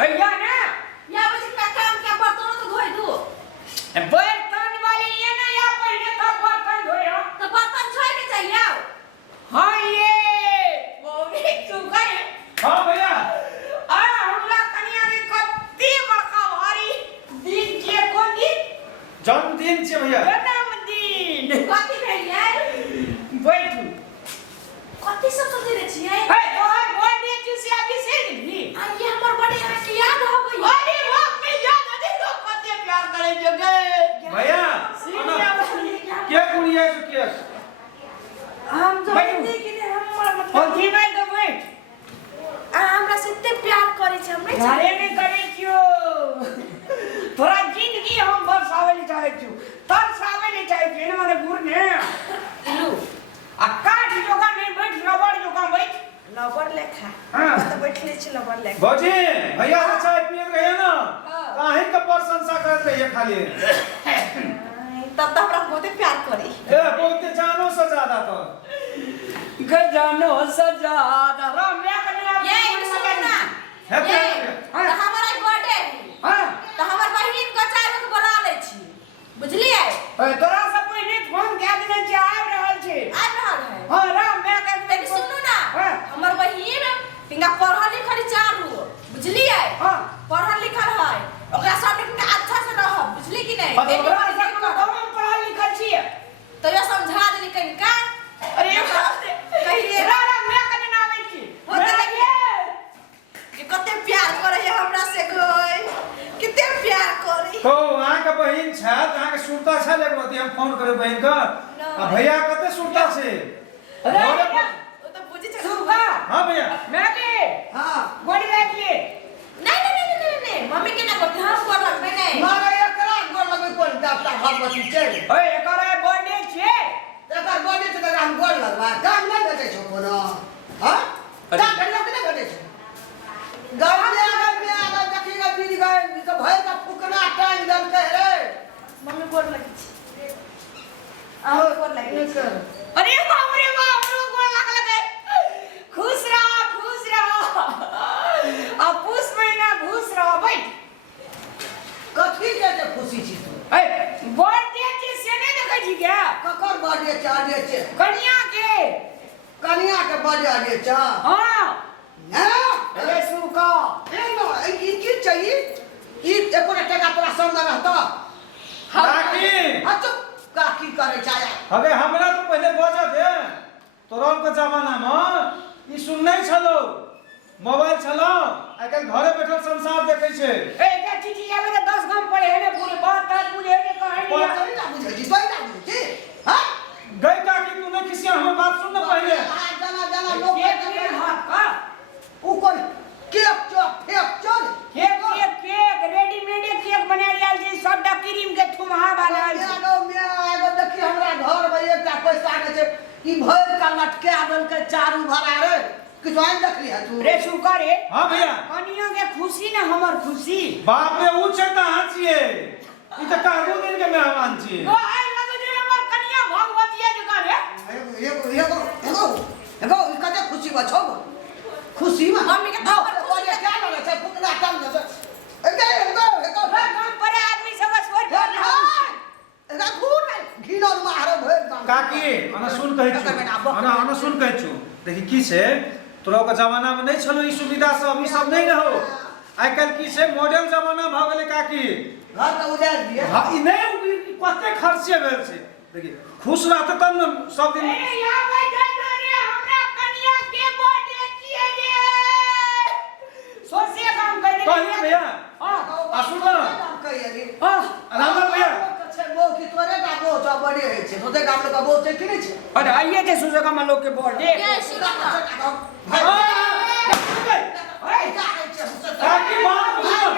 भैया ना या बच्ची का काम क्या बर्तन तो धोई दू बर्तन वाले ये ना या पहले का बर्तन धोया तो बर्तन छोड़ के चाहिए हाँ ये वो भी चुका है हाँ भैया हमरा कन्या रे कत्ती बड़का भारी दिन के कोन दिन जन्मदिन छे भैया जन्मदिन कथी भैया बैठू कथी सब सोचे रे छियै हे तोहर बर्थडे किसी अभी से नहीं आ ये हमर बड़े यहाँ के याद हो गई अरे बाप रे याद है देखो कते प्यार करे जगे भैया क्या कुड़िया जो क्या हम जो भाई, देखि ने हमर मतलब पंखी में तो बैठ हमरा से इतने प्यार करे छ हम नहीं घरे में करे क्यों थोड़ा जिंदगी हम बरसावे ले चाहे छु तरसावे ले चाहे छु माने गुर ने लू आ काट जोगा नहीं बैठ रबड़ जोगा बैठ लबर लेखा हाँ। तो बैठले छी लबर लेखा भौजी भैया से चाय पिए रहे ना हाँ। काहे का प्रशंसा करत रहिए खाली तब तो हमरा बहुत प्यार करी ए बहुत जानो से ज्यादा तो गजानो सजादा रम्या कन्या ये सुनो ना हैप्पी ये बर्थडे। तो हमारा बर्थडे हां तो हमर बहिन को चार को बुला ले छी बुझलिए तोरा से पहले फोन क्या देने छै आब रहल छै आ रहल है हां रम्या के लेकिन सुनू ना हाँ। हमर बहिन तिंगा पढ़ल लिखल चारू बुझलिए हां पढ़ल लिखल है ओकरा सामने तिंगा अच्छा से रह बुझली कि नहीं और तोरा से हम पढ़ा लिखल छियै तो ये समझा देली कनिका अरे कहिए रम्या के नाम आबै छी होते लगे कि कते प्यार करे है हमरा से कोई कितने प्यार करे तो वहां के बहिन छ वहां के सुरता छ लेके हम फोन करे बहिन का आ भैया कते सुरता से अरे घरे पर- वो तो बुझी छ सुगा हाँ भैया मैं भी हाँ गोड़ी लागिए नहीं मम्मी के ना करते हम कर लगबे नहीं मारे एकरा गोर लगे कोन देवता भगवती चल ओए एकर बर्थडे छै एकर बॉडी से तक हम गोर लगवा काम नहीं भेटे छो कोनो हां काम करलो के नहीं भेटे छो गाँव में आगे देखिएगा बीज गए तो भय का फुकना टांग दल के रे मम्मी गोर लगी छी आओ गोर लगी अरे बाप रे बाप रो गोड़ लागल गए खुश रहो अब पुष महीना घुस रहो बैठ कथी के खुशी छी तू ए बर्थडे के से नहीं देखै छी क्या ककर बॉडी चाहे छे कन्या के कन्या के बॉडी चा हां हां अरे सुका ए नो ई की चाहिए ई एको टका तोरा संग रहता काकी आ चुप काकी करे चाहे अबे हमरा तो पहले बजा दे तोरा के जमाना में ई सुन नहीं छलो मोबाइल चलो आजकल घरे बैठल संसार देखे छे ए का चिठी आवे त 10 गम पड़े है ने पूरे बात बात बुझे ने कहानी कोई ना बुझे जी कोई ना बुझे हां गई काकी तूने किसी हमें बात सुन ना पहले जाना लोग के हाथ का ऊपर केक चोप फेक चल केक रेडीमेड केक बना लिया जे सब दा क्रीम के थुमहा वाला है एगो देखी हमरा घर में एकटा पैसा के छै ई भर का लटके आदल के चारू भरा रे किछ आइन देखली है तू रे सुका रे हां भैया कनिया के खुशी ना हमर खुशी बाप रे ऊ छै त हाचिए ई त काहू दिन के मेहमान छी ओ आई लगे जे हमर कनिया भगवती जका रे एगो ई कते खुशी बा छौ खुशी में मम्मी के तो पर कोई क्या ना छै फुकना टांग दे एगो रे गम परे आदमी सब छोड़ एगो खून घिनोर मारो भर काम काकी अना सुन कहै छु अना सुन कहै छु देखि की छै तोरा के जमाना में नहीं छलो ई सुविधा सब ई सब नहीं रहो आइ काल की छै मॉडर्न जमाना भ गेलै काकी घर का उजाड़ दिए हां ई नहीं कते खर्चे भेल छै देखि खुश रहत तब न सब दिन ए या भाई जन रे हमरा कनिया के बर्थडे छिए रे सोचे काम करे कहली भैया हां आ सुन न कहिए रे हां रामलाल भैया छै वो की तोरे का वो जो बड़ी है छै तोते काम का वो छै कि नहीं छै अरे आइए थे सुजगा में लोग के बर्थडे ये सुनो ना काकी बात बुझो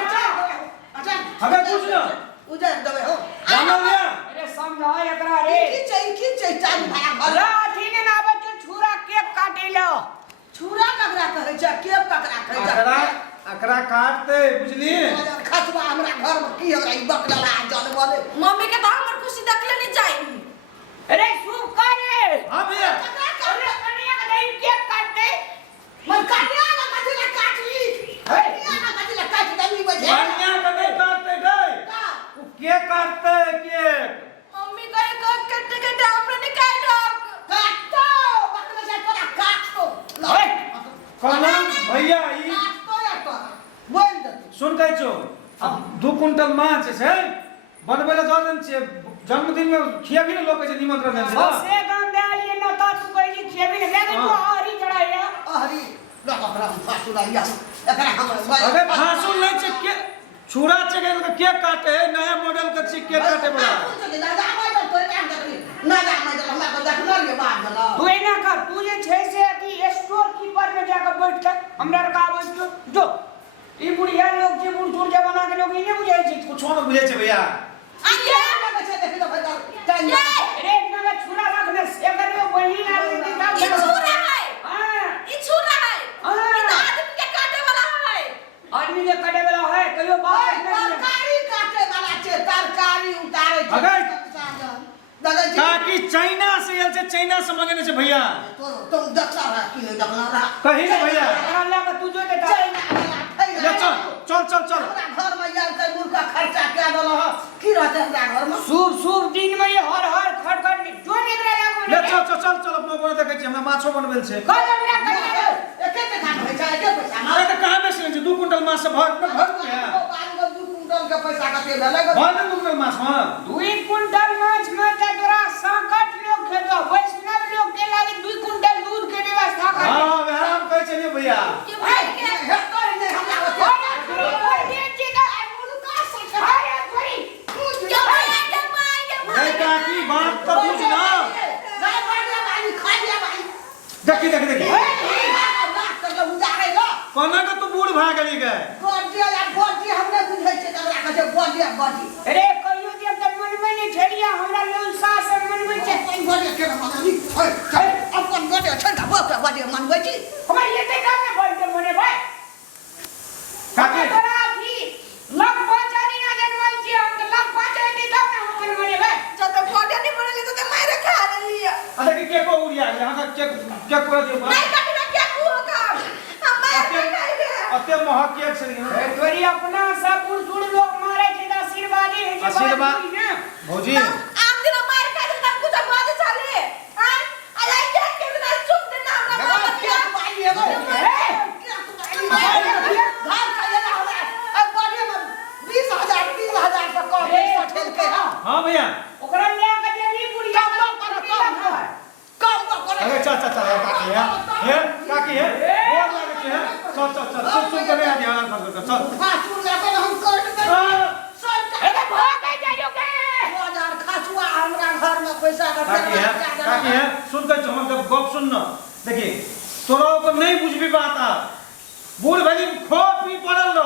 हमें पूछ ना उजाड़ देबे हो रामलाल भैया अरे समझा एकरा रे की चाहिए चारू भाड़ा घर राठी ने ना बच्चे छुरा केक काटे लो छुरा ककरा कहै छै केक ककरा कहै छै अकरा काटते बुझली खतवा हमरा घर में की हमरा ई बकला जल बोले मम्मी के तो हमर खुशी देखले नहीं जाई अरे शुभ करे हां भैया अरे कनिया का नहीं केक काटते मन काटिया ना कथि ला काटली है ना कथि ला काटली कहना भैया ई तो या तो बोल दे सुन कहै छौ अब 2 क्विंटल माछ छै बनबै ला दऽ देन छै जन्मदिन में खियाबी ने लोग के निमंत्रण देन छै ना से गाम दे आइए न तो तू कहि खियाबी ने लेकिन तू हरी चढ़ाइया हरी लगा बड़ा फासुला या एकरा हम अबे फांसुल नहीं छै के छुरा छै के केक काटे नया मॉडल के छै केक काटे बला ना जा मैं तो हमरा को देखना रे बात ना तू एना कर तू जे छै से कि स्टोर कीपर में जाकर बैठ के हमरा का बैठ जो ई बुढ़िया लोग जे बूढ़ दूर जमाना के लोग इने बुझाई छै कुछ और बुझे छै भैया आगे लगे छै देख लो भाई टाइम रे इतना में छुरा रख दे एकर में वही ना ई छुरा है हां ई छुरा है ई तो आदमी के काटे वाला है आदमी के काटे वाला है कहियो बात नहीं तरकारी काटे वाला छै तरकारी उतारे छै अगर दादा जी काकी चाइना से आयल छै चाइना से मंगेने छै भैया तो तुम देखला रहा कि नहीं देखला रहा कही ना भैया अल्लाह का तू जो देता ले चल चल चल चल हमरा घर में यार ते मुर्गा खर्चा क्या दल ह की रहते हमरा घर में शुभ दिन में ये हर हर खटखट जो निकले लागो ले चल चल चल चल अपनो कोने देखे छी हमरा माछो बनबेल छै कल हमरा कहिए एके पैसा होय छै एके पैसा अरे त कहां बेचले छै 2 क्विंटल माछ से भर के है बाल 2 कुंटल के पैसा कते भेलै भर 2 क्विंटल माछ हां 2 कुंटल माछ में ते तोरा 67 लोग खेतो वैष्णव लोग के लागे 2 कुंटल दूध के व्यवस्था कर हां आराम कहै छै ने भैया ये भाई के हेतै नै हमरा ए काकी बात तो बुझ ना देखी देखी देखी कोना के तू बूढ़ भा गेली गे अरे कहियो जे त मन में नहीं छड़िया हमरा लोन सास मनबै छै हमरा ये ते काम में बोल दे मने भाई काकी तोरा भी लग पहचानी ना जनमई छी हम त लग पहचानी तब ना हम मने भाई जब तक बॉडी नहीं बनले तो मारे खा लिया अरे के को उड़िया गेल हां के को दियो नहीं काटी ना क्या होगा हम मार खाइले अते महक केक छै तोरी अपना सब बूढ़ लोग मारे छै त आशीर्वाद है जे आशीर्वाद भौजी आम दिन मार खा दे तब कुछ बात चले हां आई क्या के बिना चुप देना हमरा हां भैया ओकरा ले के देली बुढ़िया अरे चल चल चल काकी है काकी है बोल लागे छै चल चल चल सुन के आ ध्यान कर चल अरे भाग जाइयो के काकी है सुन के हम गप सुन न देखी तोरा को नहीं बुझबी बात आ बूढ़ भली खो पी पड़ल न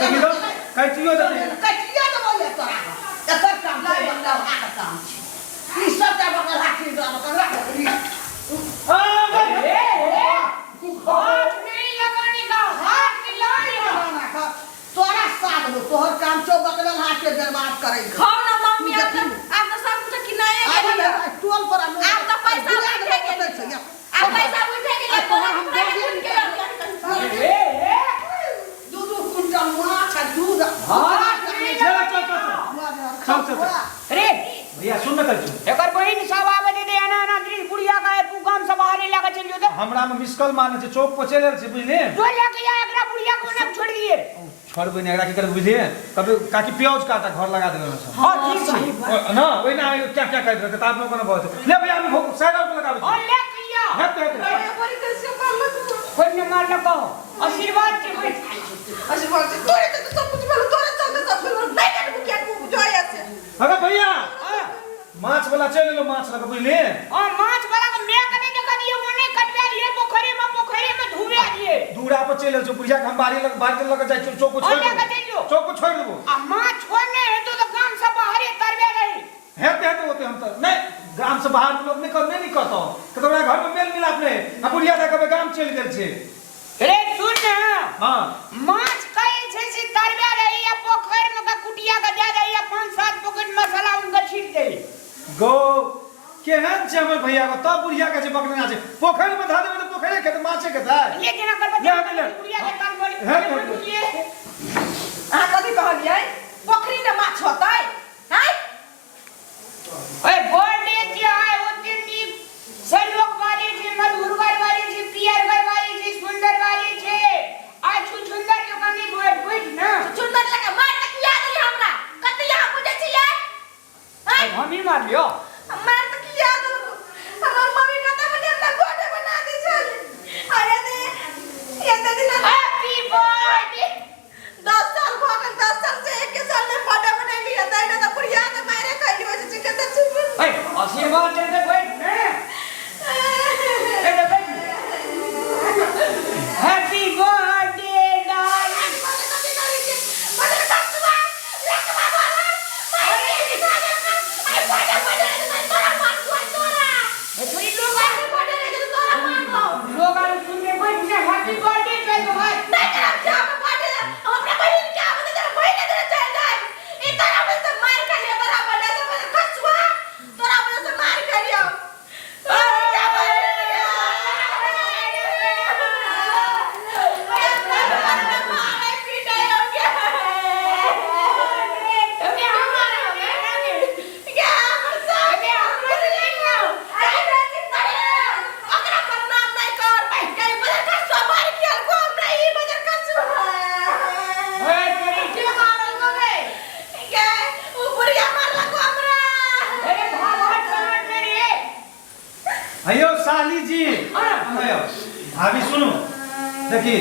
देखी तो कैचियो दे तोहर काम चो बकरल हाथ के बर्बाद करे खाओ ना मम्मी आप तो सब कुछ खिलाए गए टोल पर आप तो पैसा उठेंगे आप पैसा उठेंगे तो हम के दूध कुंटल माछ दूध चल अरे भैया सुन न कर एकर बहिन सब आवे दे आना आना दृश्य बुढ़िया का तू काम सब बाहर लगा चल जो हमरा में मिस कॉल मारने छै चौक पर चलल छै बुझली जो लेके या एकरा बुढ़िया को ना छोड़ दिए छोड़बै ने एकरा की कर बुझली कभी काकी प्याज काटा घर लगा देबे छ हां ठीक छै ना ओइ ना क्या क्या कर रहे ताप में कोनो बहुत ले भैया हम साइड आउट लगाबै और ले किया हेते बड़ी कैसे मारला तू कोई ने मार लगा आशीर्वाद के कोई आशीर्वाद से तोरे तो सब कुछ बोलो तोरे चलते सब कुछ नहीं कर क्या तू जो ऐसे अरे भैया माछ वाला चल लो माछ लगा बुझली और माछ वाला को मैं कने जगह दिए मने कटवा लिए पोखरी में धुवे दिए दूरा पर चल जो बुझिया हम बारी लगा जाय चौक को छोड़ दो चौक को छोड़ देबो आ माछ छोड़ने है तो काम सब बाहर तरवे रही हेते होते हम तो नहीं गांव से बाहर लोग नहीं निकलतो तो तोरा घर में मेल मिलाप नहीं आ बुढ़िया लगा के गांव चल गेल छै रे सुन ना हां माछ कई छै से तरवे रही या पोखर में का कुटिया का दे रही या 5-7 पॉकेट मसाला उनका छीट दे गो केहन छै हमर भैया को तब बुढ़िया के छै पकड़ना छै पोखर में धा देबे तो पोखरे के माछे के था ये केना करबे बुढ़िया के काम बड़ी आ कथि कहलियै पोखरी में माछ होतै हैं ए बोल दे जे आए ओ दिन नी से लोग बाजे जे मधुर अयो साली जी अयो भाभी सुनो देखी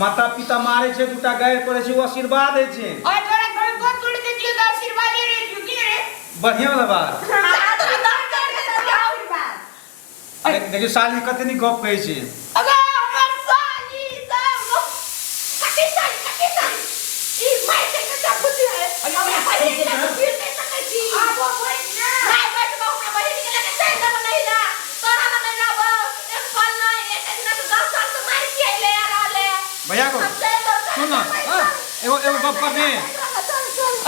माता पिता मारे छे दुटा गाय करे छे वो आशीर्वाद दे छे और तोरा घर को तोड़ दे दियो तो आशीर्वाद दे रे क्यों की रे बढ़िया वाला बात देखियो साली कते नी गप कहै छे अगा हमर साली सब कते साली ई माय के कता बुद्धि है हमरा पहिले के फिर नहीं सकै छी अब कोई ना नहीं बैठ को हमरा पहिले के लगे चल ना नहीं ना तोरा ना नहीं ना एक पल नहीं एक दिन तो 10 साल तो मार के ले आ रहले भैया को सुन ना एगो गप कर दे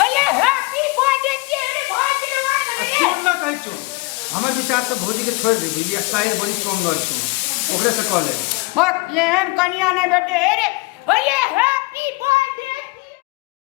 अरे हैप्पी बर्थडे तेरे भगवान रे सुन ना कहै छो हमर विचार से भौजी के छोड़ दे बिलिया साइड बड़ी स्ट्रांगर छो ओकरे से कह ले बस ये कन्या नहीं बेटे अरे ओए हैप्पी